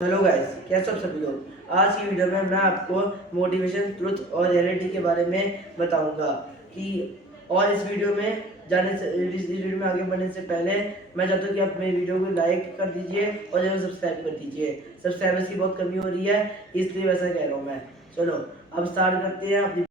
Hello guys, कैसे हो आप सभी लोग। आज की वीडियो में मैं आपको मोटिवेशन, ट्रुथ और रियलिटी के बारे में बताऊंगा कि और इस वीडियो में इस वीडियो में आगे बढ़ने से पहले मैं चाहता हूँ कि आप मेरी वीडियो को लाइक कर दीजिए और जरूर सब्सक्राइब कर दीजिए। सब्सक्राइबर्स की बहुत कमी हो रही है, इसलिए वैसा कह रहा हूँ मैं। चलो अब स्टार्ट करते हैं अपनी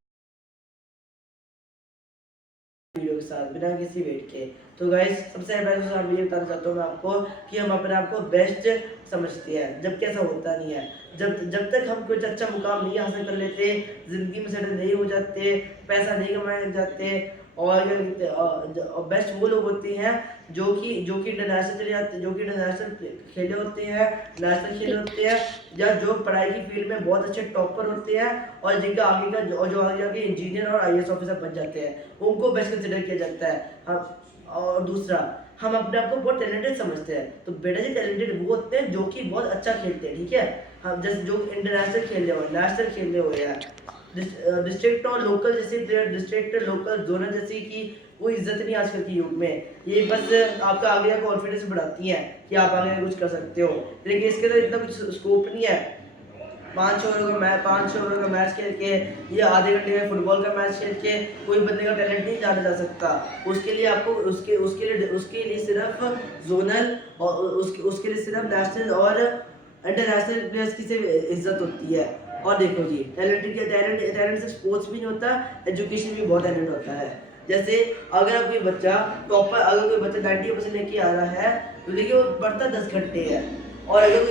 वीडियो के साथ बिना किसी वेट के। तो गाइस, सबसे पहले तो मैं ये बताना चाहता हूँ मैं आपको कि हम अपने आप को बेस्ट समझते हैं, जबकि ऐसा होता नहीं है। जब तक हम कुछ अच्छा मुकाम नहीं हासिल कर लेते, जिंदगी में सेटल नहीं हो जाते, पैसा नहीं कमाए लग जाते, और बेस्ट वो लोग होते हैं जो कि इंटरनेशनल चले जाते हैं, जो कि इंटरनेशनल खेले होते हैं, नेशनल खेले होते हैं, या जो पढ़ाई की फील्ड में बहुत अच्छे टॉपर होते हैं और जिनका आगे का जो आगे जाके इंजीनियर और आईएएस ऑफिसर बन जाते हैं, उनको बेस्ट कंसिडर किया जाता है। हम और दूसरा, हम अपने आप को बहुत टैलेंटेड समझते हैं। तो बेटा जी, टैलेंटेड वो होते हैं जो कि बहुत अच्छा खेलते हैं, ठीक है। हम जैसे जो इंटरनेशनल खेल रहे हो, नेशनल खेल रहे हो, या डिस्ट्रिक्ट और लोकल जैसे प्लेयर, डिस्ट्रिक्ट लोकल जोनल जैसे कि वो इज्जत नहीं आजकल के युग में। ये बस आपका आगे का कॉन्फिडेंस बढ़ाती है कि आप आगे कुछ कर सकते हो, लेकिन इसके अंदर इतना कुछ स्कोप नहीं है। 5 ओवर का मैच खेल के या आधे घंटे में फुटबॉल का मैच खेल के कोई बंदे का टैलेंट नहीं जाना जा सकता। उसके लिए आपको उसके लिए सिर्फ जोनल और उसके लिए सिर्फ नेशनल और इंटरनेशनल प्लेयर्स की सिर्फ इज्जत होती है। और देखो जी, टैलेंट सिर्फ स्पोर्ट्स भी नहीं होता, एजुकेशन भी बहुत टैलेंट होता है। जैसे अगर कोई बच्चा टॉपर, अगर कोई बच्चा 90% लेके आ रहा है, तो देखिए वो पढ़ता 10 घंटे है। और अगर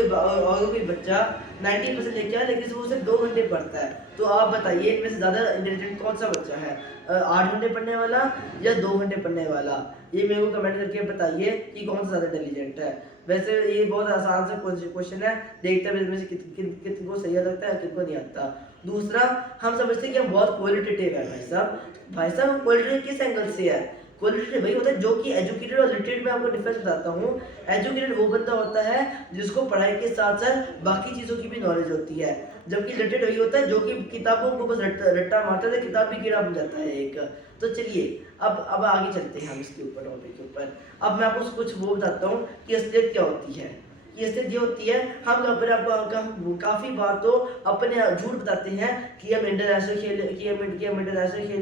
कोई बच्चा 90% लेके आया लेकिन वो सिर्फ 2 घंटे पढ़ता है, तो आप बताइए इनमें से ज़्यादा इंटेलिजेंट कौन सा बच्चा है, 8 घंटे पढ़ने वाला या 2 घंटे पढ़ने वाला। ये मेरे को कमेंट करके बताइए कि कौन सा ज़्यादा इंटेलिजेंट है। वैसे ये बहुत आसान सा क्वेश्चन है, देखते हैं इसमें से कितने को सही लगता है, कितने को नहीं आता। दूसरा, हम समझते हैं कि हम बहुत क्वालिटेटिव है। भाई साहब हम क्वालिटेटिव किस एंगल से है? क्वालिटेटिव वही होता है जो कि एजुकेटेड और लिटरेट में आपको डिफरेंस बताता हूँ। एजुकेटेड वो बंदा होता है जिसको पढ़ाई के साथ साथ बाकी चीज़ों की भी नॉलेज होती है, जबकि लिटरेट वही होता है जो कि किताबों को बस रट्टा मारता है, किताब भी कीड़ा बन जाता है एक। तो चलिए अब आगे चलते हैं हम इसके ऊपर, टॉपिक के ऊपर। अब मैं आपको कुछ वो बताता हूँ कि असलियत क्या होती है। ये स्थिति ये होती है, हम अपने आपको काफ़ी बार तो अपने झूठ बताते हैं कि हम इंटरनेशनल खेले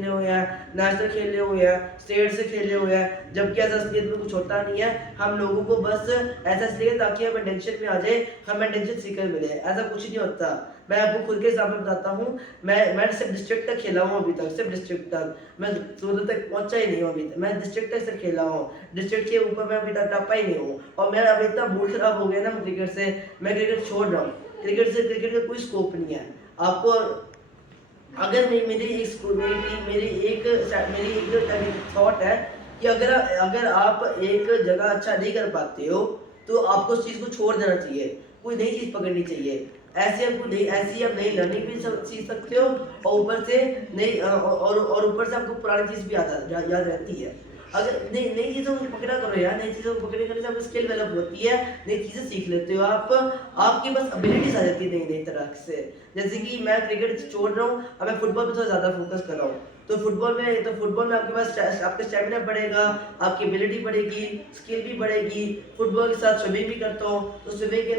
हुए हैं, नेशनल खेले हुए हैं, स्टेट से खेले हुए हैं, जबकि ऐसा असलियत में कुछ होता नहीं है। हम लोगों को बस ऐसा इसलिए ताकि हमें टेंशन में आ जाए, हमें टेंशन सीकर मिले, ऐसा कुछ नहीं होता। मैं आपको खुद के एग्जाम्पल बताता हूँ। मैं सिर्फ डिस्ट्रिक्ट तक खेला हूँ अभी तक, सिर्फ डिस्ट्रिक्ट तक। मैं जोनल तक पहुंचा ही नहीं हूँ अभी तक, मैं डिस्ट्रिक्ट तक सिर्फ खेला हूँ। डिस्ट्रिक्ट के ऊपर मैं अभी तक टप्पा ही नहीं हूँ, और मेरा अभी इतना मूड खराब हो गया ना क्रिकेट से, मैं क्रिकेट छोड़ रहा हूँ। क्रिकेट का कोई स्कोप नहीं है आपको। अगर मेरी एक थॉट है कि अगर आप एक जगह अच्छा नहीं कर पाते हो, तो आपको उस चीज़ को छोड़ देना चाहिए, कोई नई चीज़ पकड़नी चाहिए। ऐसी आप नई लर्निंग भी सीख सकते हो, और ऊपर से ऊपर से आपको पुरानी चीज़ भी याद रहती है। अगर नई नई चीज़ों को पकड़ा करो यार, नई चीज़ों को पकड़ने से आपकी स्किल डेवलप होती है, नई चीज़ें सीख लेते हो आप, आपकी बस एबिलिटीज आ जाती है नई नई तरह से। जैसे कि मैं क्रिकेट छोड़ रहा हूँ, अब मैं फुटबॉल पे थोड़ा ज़्यादा फोकस कर रहा हूँ। तो फुटबॉल में आपके पास आपका स्टैमिना बढ़ेगा, आपकी एबिलिटी बढ़ेगी, स्किल भी बढ़ेगी। फुटबॉल के साथ स्विमिंग भी करता हूँ, तो स्विमिंग के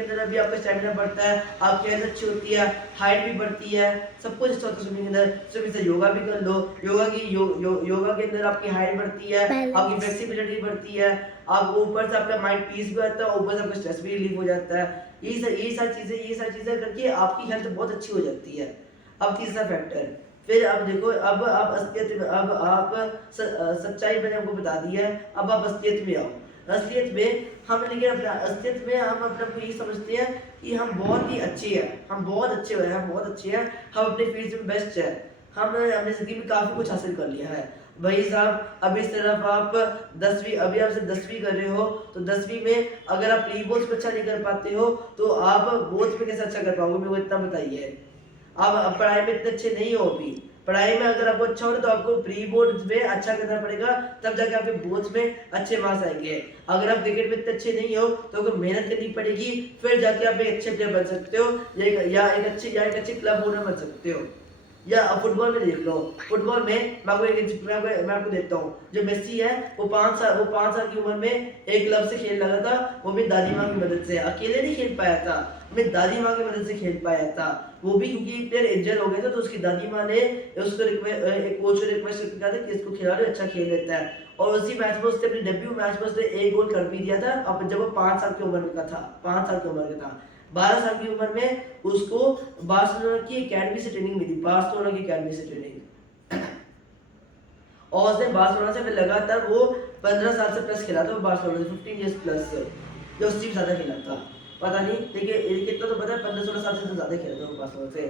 अंदर भी आपका स्टैमिना बढ़ता है, आपकी हेल्थ अच्छी होती है, हाइट भी बढ़ती है, सब कुछ अच्छा होता है स्विमिंग के अंदर। स्विमिंग से योगा भी कर लो, योगा के अंदर आपकी हाइट बढ़ती है, आपकी फ्लेक्सिबिलिटी बढ़ती है, आप ऊपर से आपका माइंड पीस भी आता है, ऊपर से आपका स्ट्रेस भी रिलीफ हो जाता है। ये सारी चीज़ें करके आपकी हेल्थ बहुत अच्छी हो जाती है। अब तीसरा फैक्टर, फिर अब देखो, अब आप असलियत में, अब आप सच्चाई मैंने आपको बता दी है, अब आप असलियत में आओ। असलियत में हम लेकिन अपना असलियत में हम अपने आप को ये समझते हैं कि हम बहुत ही अच्छे हैं, हम बहुत अच्छे हैं, हम अपने फील्ड में बेस्ट हैं, हमने अपनी ज़िंदगी में काफ़ी कुछ हासिल कर लिया है। भाई साहब, अब इस तरफ आप 10वीं, अभी आप सिर्फ 10वीं कर रहे हो, तो 10वीं में अगर आप प्री बोर्ड्स में अच्छा नहीं कर पाते हो, तो आप बोर्ड्स में कैसे अच्छा कर पाओगे, मेरे को इतना बताइए। आप पढ़ाई में इतने अच्छे नहीं हो अभी, पढ़ाई में अगर आपको अच्छा होना तो आपको प्री बोर्ड्स में अच्छा करना पड़ेगा, तब जाके आपके बोर्ड्स में अच्छे मार्क्स आएंगे। अगर आप क्रिकेट में इतने अच्छे नहीं हो तो आपको मेहनत करनी पड़ेगी, फिर जाके आप एक अच्छे प्लेयर बन सकते हो, या एक अच्छे क्लब ओनर बन सकते हो। या फुटबॉल में देख लो, फुटबॉल में मैं आपको देता हूँ, जो मेसी है वो 5 साल की उम्र में एक क्लब से खेलने लगा था, वो अपनी दादी माँ की मदद से, अकेले नहीं खेल पाया था, अपनी दादी माँ की मदद से खेल पाया था। वो भी क्योंकि प्लेयर इंजर हो गए थे, तो उसकी दादी माँ ने उसको एक कोच को रिक्वेस्ट किया था कि इसको खिला दो, अच्छा खेल लेता है। और उसी मैच में उसने अपने डेब्यू मैच में उसने एक गोल कर भी दिया था, अब जब वो 5 साल की उम्र का था, 5 साल की उम्र का था। 12 साल की उम्र में उसको बार्सिलोना की एकेडमी से ट्रेनिंग मिली, बार्सिलोना की एकेडमी से ट्रेनिंग। और उसने बार्सिलोना से फिर लगातार वो 15 साल से प्लस खेला था, बार्सिलोना से 15 इयर्स प्लस, जो उससे भी ज्यादा खेला था। पता नहीं देखिए कितना तो पता है, 15-16 साल से तो ज्यादा खेला था वो बार्सिलोना से।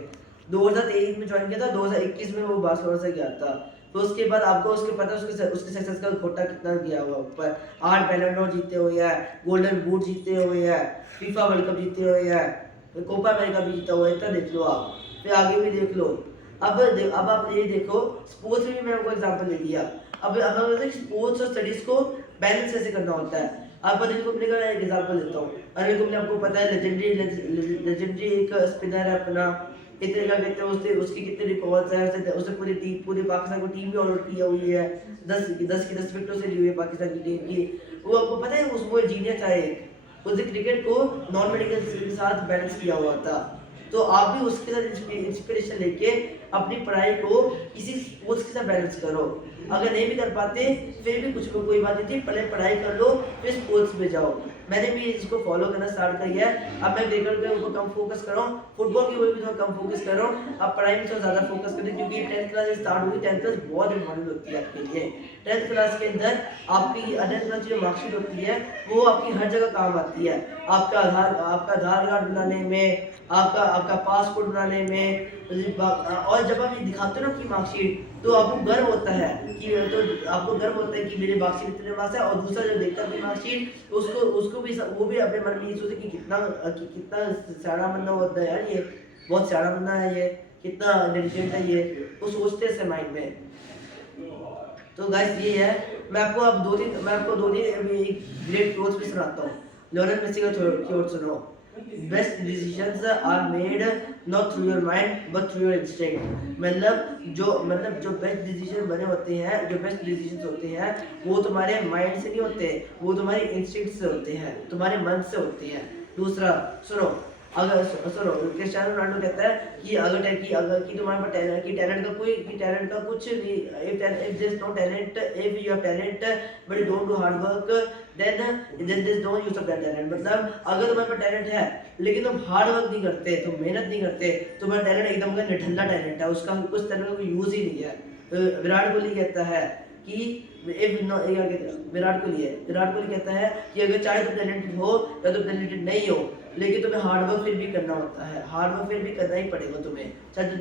2023 में ज्वाइन किया था, 2021 में वो बार्सिलोना से गया था। तो उसके बाद आपको उसके पता है उसके सक्सेस का खोटा कितना गया हुआ ऊपर। 8 बैलन डोर जीते हुए है, गोल्डन बूट जीते हुए है, फीफा वर्ल्ड कप जीते हुए है, कोपा अमेरिका भी जीता हुआ है, इतना देख लो आप, फिर आगे भी देख लो। अब आप ये देखो, स्पोर्ट्स में भी मैं आपको एग्जांपल दे दिया। अब स्पोर्ट्स और स्टडीज को बैलेंस कैसे करना होता है। अब अनिल कुंबले का एक एग्जांपल देता हूँ। अनिल कुंबले आपको पता है लेजेंडरी एक स्पिनर है अपना, कितने क्या कहते हैं उसके कितने रिकॉर्ड्स हैं, उसने पूरी पाकिस्तान को टीम भी ऑल आउट किया हुई है, 10 विकेटों से ली हुई है पाकिस्तान की टीम की। वो आपको पता है वो जीनियस था एक, उसने क्रिकेट को नॉन मेडिकल के साथ बैलेंस किया हुआ था। तो आप भी उसके साथ इंस्पिरेशन लेके अपनी पढ़ाई को किसी स्पोर्ट्स के साथ बैलेंस करो। अगर नहीं भी कर पाते फिर भी कुछ कोई बात नहीं थी, पहले पढ़ाई कर लो फिर स्पोर्ट्स में जाओ। मैंने भी इसको फॉलो करना स्टार्ट कर दिया है। अब मैं क्रिकेट के ऊपर कम फोकस कर रहा हूँ, फुटबॉल के ऊपर भी थोड़ा कम फोकस कर रहा हूँ। अब पढ़ाई में थोड़ा ज़्यादा फोकस करें, क्योंकि 10th क्लास स्टार्ट होगी। 10th क्लास बहुत इंपॉर्टेंट होती है आपके लिए। 10th क्लास के अंदर आपकी 10th क्लास जो मार्कशीट होती है वो आपकी हर जगह काम आती है। आपका आधार कार्ड बनाने में, आपका पासपोर्ट बनाने में, और जब आप ये दिखाते हो ना अपनी मार्कशीट, तो आपको गर्व होता है कि मेरे मार्कशीट इतने मार्क्स है। और दूसरा जो देखता है अपनी मार्कशीट, तो उसको भी वो भी अपने मन में ये सोचते कि कितना सियाना बंदा होता है यार, ये बहुत सियाना बंदा है, ये कितना इंटेलिजेंट है, ये वो सोचते हैं माइंड में। तो गाइस ये है, मैं आपको दो तीन ग्रेट क्लोथ्स भी सुनाता हूँ। लियोनेल मेसी का क्लोथ सुनो। Best decisions are made not through your mind but through your instinct. मतलब जो बेस्ट डिसीजन बने होते हैं, जो बेस्ट डिसीजंस होते हैं, वो तुम्हारे माइंड से नहीं होते, वो तुम्हारे इंस्टिंक्ट से होते हैं, तुम्हारे मन से होते हैं। दूसरा सुनो, सुनो, क्रिस्टियानो रोनाल्डो कहता है कि अगर तुम्हारे पास टैलेंट का कुछ नहीं, if there is no talent, if you have talent but you don't do hard work, then there is no use of that talent. मतलब अगर तुम्हारे पास टैलेंट है लेकिन तुम हार्ड वर्क नहीं करते, तुम मेहनत नहीं करते, तुम्हारा टैलेंट एकदम का निठल्ला टैलेंट है, उसका कुछ टैलेंट का कोई यूज ही नहीं है। विराट कोहली कहता है कि विराट कोहली कहता है कि अगर चाहे तुम टैलेंटेड हो या तुम टैलेंटेड नहीं हो, लेकिन तुम्हें हार्ड वर्क फिर भी करना होता है, हार्ड वर्क फिर भी करना ही पड़ेगा तुम्हें, चाहे तुम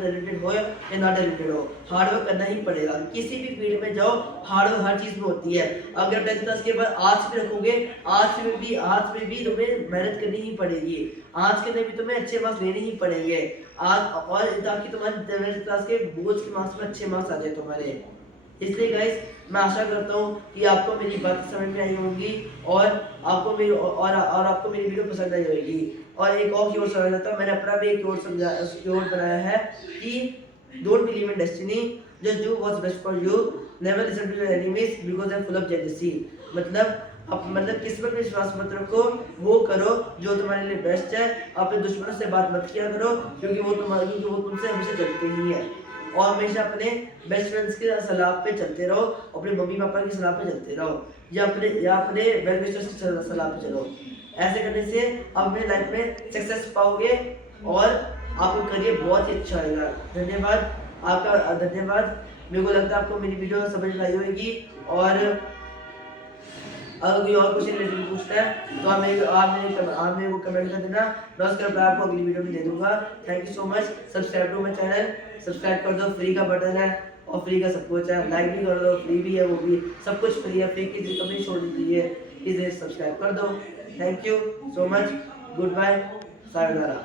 टैलेंटेड हो या ना टैलेंटेड हो, हार्ड वर्क करना ही पड़ेगा। किसी भी फील्ड में जाओ, हार्ड वर्क हर चीज में होती है। अगर 10th क्लास के बाद आर्ट्स भी रखोगे, आर्ट्स में भी तुम्हें मेहनत करनी ही पड़ेगी, आर्ट्स के अंदर भी तुम्हें अच्छे मार्क्स लेने ही पड़ेंगे, और ताकि तुम्हारे 10th क्लास के बोर्ड्स के मार्क्स में अच्छे मार्क्स आ जाए तुम्हारे। इसलिए गाइस मैं आशा करता हूँ कि आपको मेरी बात समझ में आई होगी, और आपको मेरी वीडियो पसंद आई होगी। और एक और कीवर्ड समझ जाता हूँ, मैंने अपना भी एक कीवर्ड बनाया है कि don't believe in destiny, just do what's best for you, never listen to your enemies because they are full of jealousy. मतलब किस्मत में विश्वास मत रखो, वो करो जो तुम्हारे लिए बेस्ट है। अपने दुश्मनों से बात मत किया करो, क्योंकि वो तुमसे हमेशा जलते ही है। और हमेशा अपने बेस्ट फ्रेंड्स के सलाह पे चलते रहो, अपने मम्मी पापा की सलाह पे चलते रहो, या अपने वेल विशर्स की सलाह पे चलो। ऐसे करने से आप अपने लाइफ में सक्सेस पाओगे और आपका करियर बहुत ही अच्छा होगा। धन्यवाद, आपका धन्यवाद। मेरे को लगता है आपको मेरी वीडियो समझ में आई होगी, और अगर कोई और क्वेश्चन रिलेटेड पूछता है तो आप मेरे को कमेंट कर देना, मैं उसका रिप्लाई आपको अगली वीडियो में दे दूंगा। Thank you so much. Subscribe to my channel, subscribe कर दो, फ्री का बटन है और फ्री का सब कुछ है, लाइक भी कर दो, फ्री भी है, वो भी सब कुछ फ्री है, फ्री की कमी छोड़ दीजिए, इसे सब्सक्राइब कर दो। Thank you so much, goodbye, sayonara.